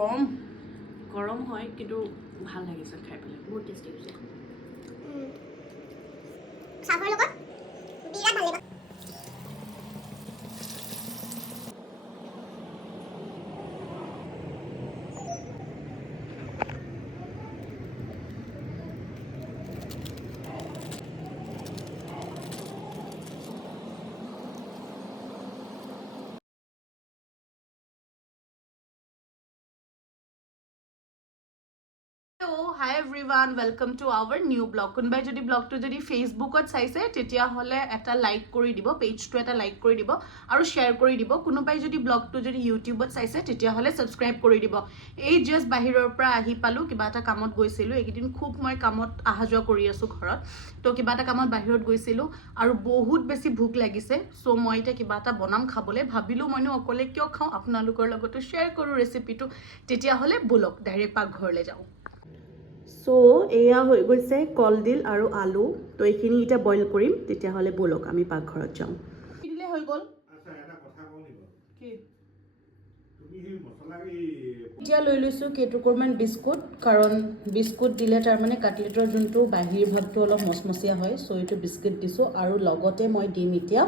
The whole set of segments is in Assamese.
গৰম গৰম হয় কিন্তু ভাল লাগিছে খাই পেলাই বহুত টেষ্টি হৈছে চাহৰ লগত বিৰাট ভাল লাগিব Hello, hi everyone, welcome to our new blog. কোনবাই যদি ব্লগটো যদি ফেসবুকত চাইছে তেতিয়া হলে এটা লাইক কৰি দিব, পেজটো এটা লাইক কৰি দিব আৰু শেয়াৰ কৰি দিব। কোনবাই যদি ব্লগটো যদি ইউটিউবত চাইছে তেতিয়া হলে সাবস্ক্ৰাইব কৰি দিব। এই জাস্ট বাহিৰৰ পৰা আহি পালো, কিবা এটা কামত গৈছিলো। এইদিন খুব মই কামত আহা যোৱা কৰি আছো ঘৰত। তো কিবা এটা কামত বাহিৰত গৈছিলো আৰু বহুত বেছি ভোক লাগিছে। সো মই এটা কিবা এটা বনাম খাবলে ভাবিলো, মইনো অকলে কিয় খাও, আপোনালোকৰ লগতো শেয়াৰ কৰো ৰেচিপিটো। তেতিয়া হলে বলক ডাইৰেক্ট পাকঘৰলৈ যাও। সো এয়া হৈ গৈছে কলডিল আৰু আলু। তো এইখিনি এটা বইল কৰিম, তেতিয়া হলে বলক আমি পাকঘৰত যাওঁ। দিলে হৈ গল। আচ্ছা এটা কথা কওঁ নিব কি তুমি সেই মছলা এই এতিয়া লৈ লৈছো কেইটুকুৰমান বিস্কুট, কাৰণ বিস্কুট দিলে তাৰ মানে কাটলেটৰ যোনটো বাহিৰ ভাগটো অলপ মচমচীয়া হয়। সো এইটো বিস্কুট দিছো আৰু লগতে মই দিম এতিয়া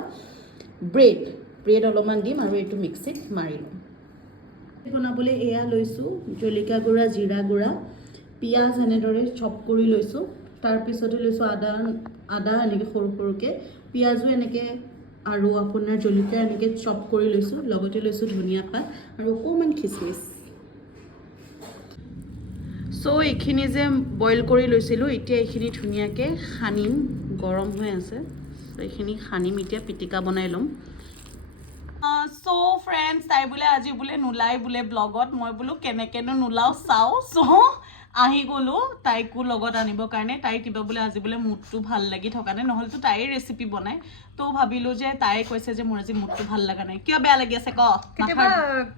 ব্ৰেড অলপমান দিম আৰু এইটো মিক্সিত মাৰি লম। বনাবলৈ এয়া লৈছো জলকীয়া গুড়া, জিৰা গুড়া, পিঁয়াজ এনেদৰে চপ কৰি লৈছোঁ। তাৰপিছতে লৈছোঁ আদা এনেকৈ সৰু সৰুকৈ, পিঁয়াজো এনেকৈ আৰু আপোনাৰ জলকীয়া এনেকৈ চপ কৰি লৈছোঁ। লগতে লৈছোঁ ধনিয়া পাত আৰু অকণমান খিচমিচ। চ' এইখিনি যে বইল কৰি লৈছিলোঁ, এতিয়া এইখিনি ধুনীয়াকৈ সানিম। গৰম হৈ আছে, চ' এইখিনি সানিম এতিয়া, পিটিকা বনাই ল'ম। সো ফ্ৰেণ্ডছ, তাই বোলে আজি বোলে নোলাই বোলে ব্লগত। মই বোলো কেনেকেনো নোলাও চাওঁ। চ' আহি গ'লো তাইকো লগত আনিবৰ কাৰণে। তাইৰ কিবা বোলে আজি বোলে মুডটো ভাল লাগি থকা নাই, নহ'লেতো তাইৰ ৰেচিপি বনাই। তো ভাবিলোঁ যে তাই কৈছে যে মোৰ আজি মুডটো ভাল লগা নাই। কিয় বেয়া লাগি আছে ক?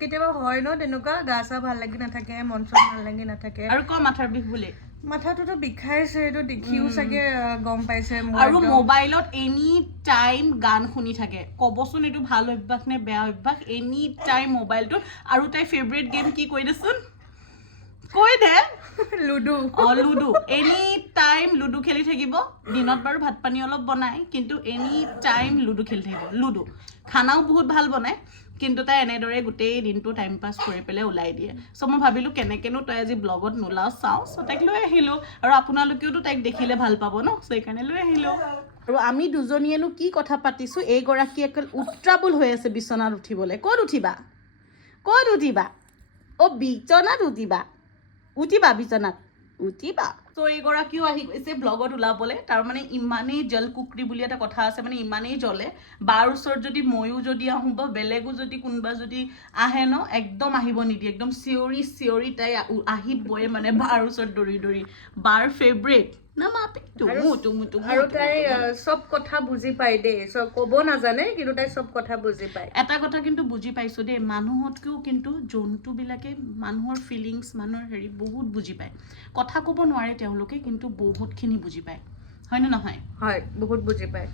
কেতিয়াবা হয় ন তেনেকুৱা, গা চা ভাল লাগি নাথাকে, মন চন ভাল লাগি নাথাকে। আৰু ক মাথাৰ বিষ বুলি। মাথাটোতো বিষাইছে, এইটো দেখিও চাগে গম পাইছে। আৰু মোবাইলত এনি টাইম গান শুনি থাকে। ক'বচোন এইটো ভাল অভ্যাস নে বেয়া অভ্যাস? এনি টাইম মোবাইলটো। আৰু তাই ফেভৰেট গেম কি কৈ দেচোন, কৈ দে। Ludo. Ludo. Any time ludo খেলি থাকিব। দিনত বাৰু ভাত পানী অলপ বনাই, কিন্তু এনি টাইম লুডু খেলি থাকিব। লুডু খানাও বহুত ভাল বনায়, কিন্তু তাই এনেদৰে গোটেই দিনটো টাইম পাছ কৰি পেলাই ওলাই দিয়ে। চ' মই ভাবিলোঁ কেনেকেনো তই আজি ব্লগত নোলাও চাওঁ। চ' তাইক লৈ আহিলোঁ, আৰু আপোনালোকেওতো তাইক দেখিলে ভাল পাব ন, চ' সেইকাৰণে লৈ আহিলোঁ। আৰু আমি দুজনীয়েনো কি কথা পাতিছোঁ, এইগৰাকী অকল উত্ৰাৱল হৈ আছে বিচনাত উঠিবলৈ। ক'ত উঠিবা, ক'ত উঠিবা? বিচনাত উঠিবা, উঠিবা বিচনাত উঠিবা। ত' এইগৰাকীও আহি গৈছে ব্লগত ওলাবলৈ। তাৰমানে ইমানেই জল কুকৰি বুলি এটা কথা আছে, মানে ইমানেই জ্বলে। বাৰ ওচৰত যদি ময়ো যদি আহোঁ বা বেলেগো যদি কোনোবা যদি আহে ন, একদম আহিব নিদিয়ে। একদম চিঞৰি চিঞৰি তাই আহিবই, মানে বাৰ ওচৰত দৌৰি দৌৰি। বাৰ ফেভৰেট না মাপি আৰু তাই চব কথা বুজি পায় দেই, চব ক'ব নাজানে কিন্তু তাই চব কথা বুজি পায়। এটা কথা কিন্তু বুজি পাইছোঁ দেই, মানুহতকৈও কিন্তু জন্তুবিলাকে মানুহৰ ফিলিংছ, মানুহৰ হেৰি বহুত বুজি পায়। কথা ক'ব নোৱাৰে তেওঁলোকে, কিন্তু বহুতখিনি বুজি পায়, হয়নে নহয়? হয়, বহুত বুজি পায়।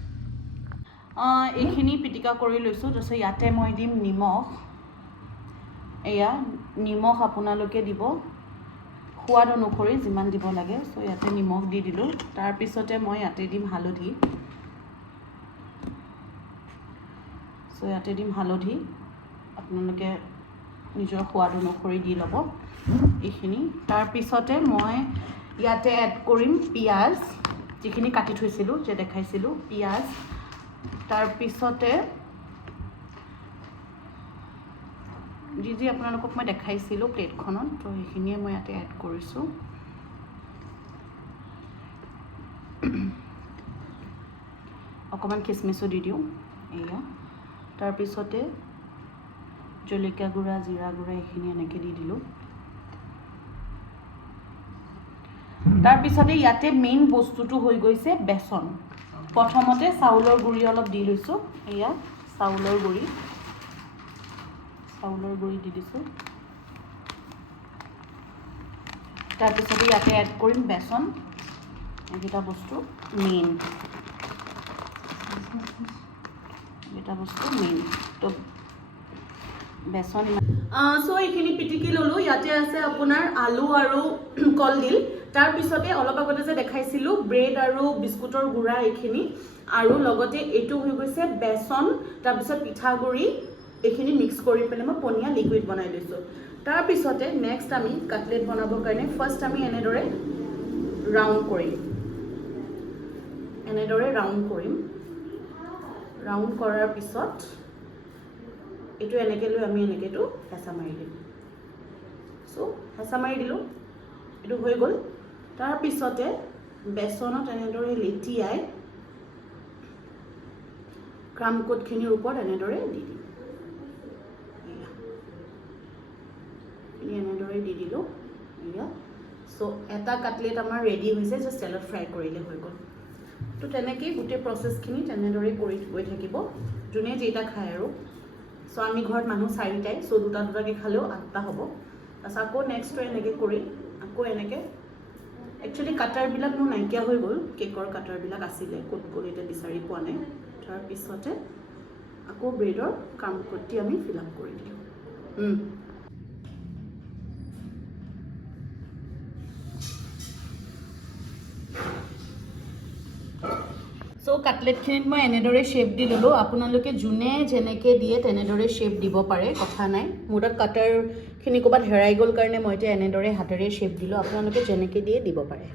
এইখিনি পিটিকা কৰি লৈছোঁ। তাৰপিছত ইয়াতে মই দিম নিমখ। এয়া নিমখ আপোনালোকে দিব সোৱাদ অনুসৰি যিমান দিব লাগে। চ' ইয়াতে নিমখ দি দিলোঁ। তাৰপিছতে মই ইয়াতে দিম হালধি। চ' ইয়াতে দিম হালধি, আপোনালোকে নিজৰ সোৱাদ অনুসৰি দি ল'ব এইখিনি। তাৰপিছতে মই ইয়াতে এড কৰিম পিঁয়াজ, যিখিনি কাটি থৈছিলোঁ যে দেখাইছিলোঁ, পিঁয়াজ। তাৰপিছতে যি আপোনালোকক মই দেখাইছিলোঁ প্লেটখনত, তো সেইখিনিয়ে মই ইয়াতে এড কৰিছোঁ। অকণমান খিচমিচো দি দিওঁ এয়া। তাৰপিছতে জলকীয়া গুড়া, জিৰা গুড়া এইখিনি এনেকৈ দি দিলোঁ। তাৰপিছতে ইয়াতে মেইন বস্তুটো হৈ গৈছে বেচন। প্ৰথমতে চাউলৰ গুড়ি অলপ দি লৈছোঁ। এয়া চাউলৰ গুড়ি দি দিছোঁ। তাৰপিছতে ইয়াতে এড কৰিম বেচন। এইকেইটা বস্তু মেইন, তো বেচন চ' এইখিনি পিটিকি ল'লোঁ ইয়াতে আছে আপোনাৰ আলু আৰু কলডিল তাৰপিছতে অলপ আগতে যে দেখাইছিলোঁ ব্ৰেড আৰু বিস্কুটৰ গুড়া এইখিনি আৰু লগতে এইটো হৈ গৈছে বেচন তাৰপিছত পিঠাগুড়ি এইখিনি মিক্স কৰি পেলাই মই পনীয়া লিকুইড বনাই লৈছোঁ তাৰপিছতে নেক্সট আমি কাটলেট বনাবৰ কাৰণে ফাৰ্ষ্ট আমি এনেদৰে ৰাউণ্ড কৰিম ৰাউণ্ড কৰাৰ পিছত এইটো এনেকৈ লৈ আমি এনেকৈতো হেঁচা মাৰি দিম চ' হেঁচা মাৰি দিলোঁ এইটো হৈ গ'ল তাৰপিছতে বেচনত এনেদৰে লেটিয়াই ক্ৰাম কোটখিনিৰ ওপৰত এনেদৰে দি দিম এনেদৰে দি দিলোঁ এয়া চ' এটা কাটলেট আমাৰ ৰেডি হৈছে জাষ্ট তেলত ফ্ৰাই কৰিলে হৈ গ'ল তো তেনেকেই গোটেই প্ৰচেছখিনি তেনেদৰেই কৰি গৈ থাকিব যোনে যেইটা খায় আৰু চ' আমি ঘৰত মানুহ 4টাই চ' দুটাকৈ খালেও 8টা হ'ব তাৰপিছত আকৌ নেক্সটটো এনেকৈ কৰি আকৌ এনেকৈ একচুৱেলি কাটাৰবিলাক মোৰ নাইকিয়া হৈ গ'ল কেকৰ কাটাৰবিলাক আছিলে ক'ত গ'ল এতিয়া বিচাৰি পোৱা নাই তাৰপিছতে আকৌ ব্ৰেডৰ কাম কৰি আমি ফিল আপ কৰি দিলোঁ চ' কাটলেটখিনিত মই এনেদৰে শ্বেপ দি ল'লোঁ আপোনালোকে যোনে যেনেকৈ দিয়ে তেনেদৰে শ্বেপ দিব পাৰে কথা নাই মোৰ তাত কাটাৰখিনি ক'ৰবাত হেৰাই গ'ল কাৰণে মই এতিয়া এনেদৰে হাতেৰে শ্বেপ দিলোঁ আপোনালোকে যেনেকৈ দিয়ে দিব পাৰে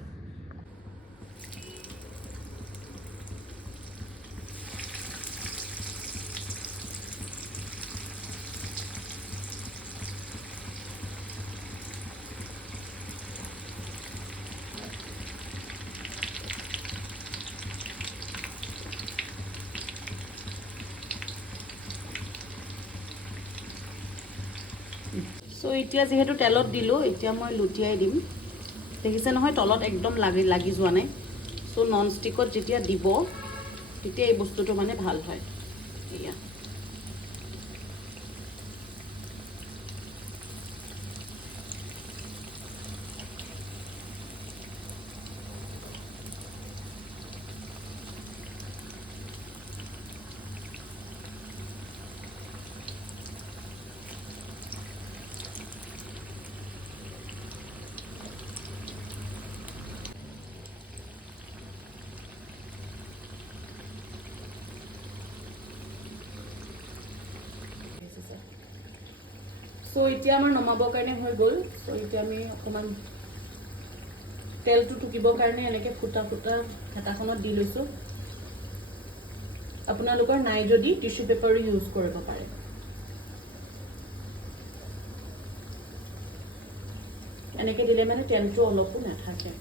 চ' এতিয়া যিহেতু তেলত দিলোঁ এতিয়া মই লুটিয়াই দিম দেখিছে নহয় তলত একদম লাগি যোৱা নাই চ' নন ষ্টিকত যেতিয়া দিব তেতিয়া এই বস্তুটো মানে ভাল হয় এয়া চ' এতিয়া আমাৰ নমাবৰ কাৰণে হৈ গ'ল চ' এতিয়া আমি অকণমান তেলটো টুকিবৰ কাৰণে এনেকৈ ফুটা হেতাখনত দি লৈছোঁ আপোনালোকৰ নাই যদি টিচু পেপাৰো ইউজ কৰিব পাৰে এনেকৈ দিলে মানে তেলটো অলপো নাথাকে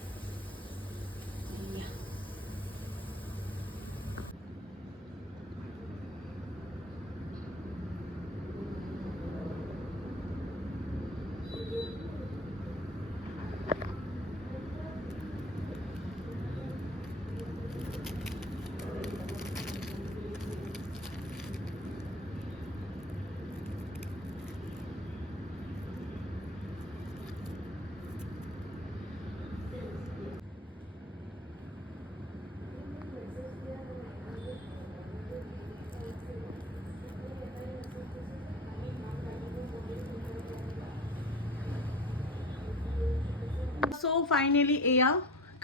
চ' ফাইনেলি এয়া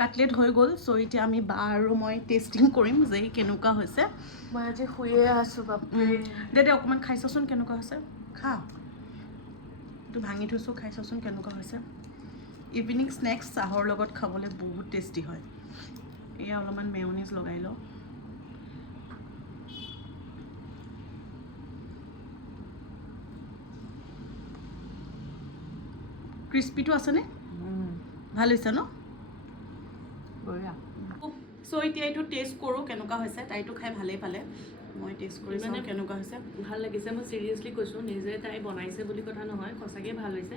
কাটলেট হৈ গ'ল চ' এতিয়া আমি বা আৰু মই টেষ্টিং কৰিম যে কেনেকুৱা হৈছে মই আজি শুয়ে আছোঁ বাপৰে দে অকণমান খাই চাচোন কেনেকুৱা হৈছে খা এইটো ভাঙি থৈছোঁ খাই চাচোন কেনেকুৱা হৈছে ইভিনিং স্নেক্স চাহৰ লগত খাবলৈ বহুত টেষ্টি হয় এয়া অলপমান মেয়নিজ লগাই লওঁ ক্ৰিস্পিটো আছেনে ভাল হৈছে ন বঢ়িয়া চ' এতিয়া এইটো টেষ্ট কৰোঁ কেনেকুৱা হৈছে তাইতো খাই ভালেই পালে মই টেষ্ট কৰি চাওঁ কেনেকুৱা হৈছে ভাল লাগিছে মই চিৰিয়াছলি কৈছোঁ নিজে তাই বনাইছে বুলি কথা নহয় সঁচাকৈ ভাল হৈছে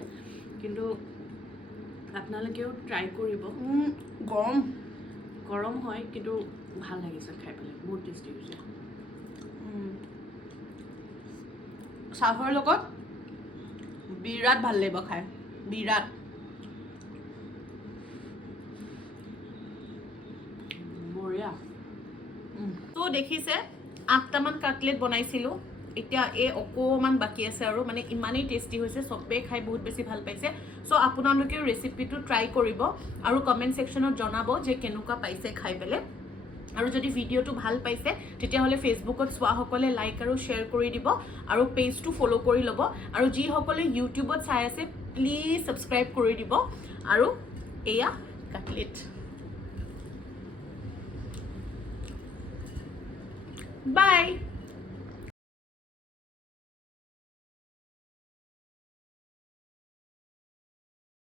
কিন্তু আপোনালোকেও ট্ৰাই কৰিব গৰম হয় কিন্তু ভাল লাগিছে খাই পেলাই বহুত টেষ্টি হৈছে চাহৰ লগত বিৰাট ভাল লাগিব খাই বিৰাট বঢ়িয়া তো দেখিছে 8টামান কাটলেট বনাইছিলোঁ এতিয়া এই অকণমান বাকী আছে আৰু মানে ইমানেই টেষ্টি হৈছে, চবেই খাই বহুত বেছি ভাল পাইছে। চ' আপোনালোকেও ৰেচিপিটো ট্ৰাই কৰিব আৰু কমেণ্ট ছেকশ্যনত জনাব যে কেনেকুৱা পাইছে খাই পেলাই। আৰু যদি ভিডিঅ'টো ভাল পাইছে তেতিয়াহ'লে ফেচবুকত চোৱাসকলে লাইক আৰু শ্বেয়াৰ কৰি দিব আৰু পেজটো ফ'ল' কৰি ল'ব। আৰু যিসকলে ইউটিউবত চাই আছে প্লিজ ছাবস্ক্ৰাইব কৰি দিব। আৰু এয়া কাটলেট। বাই।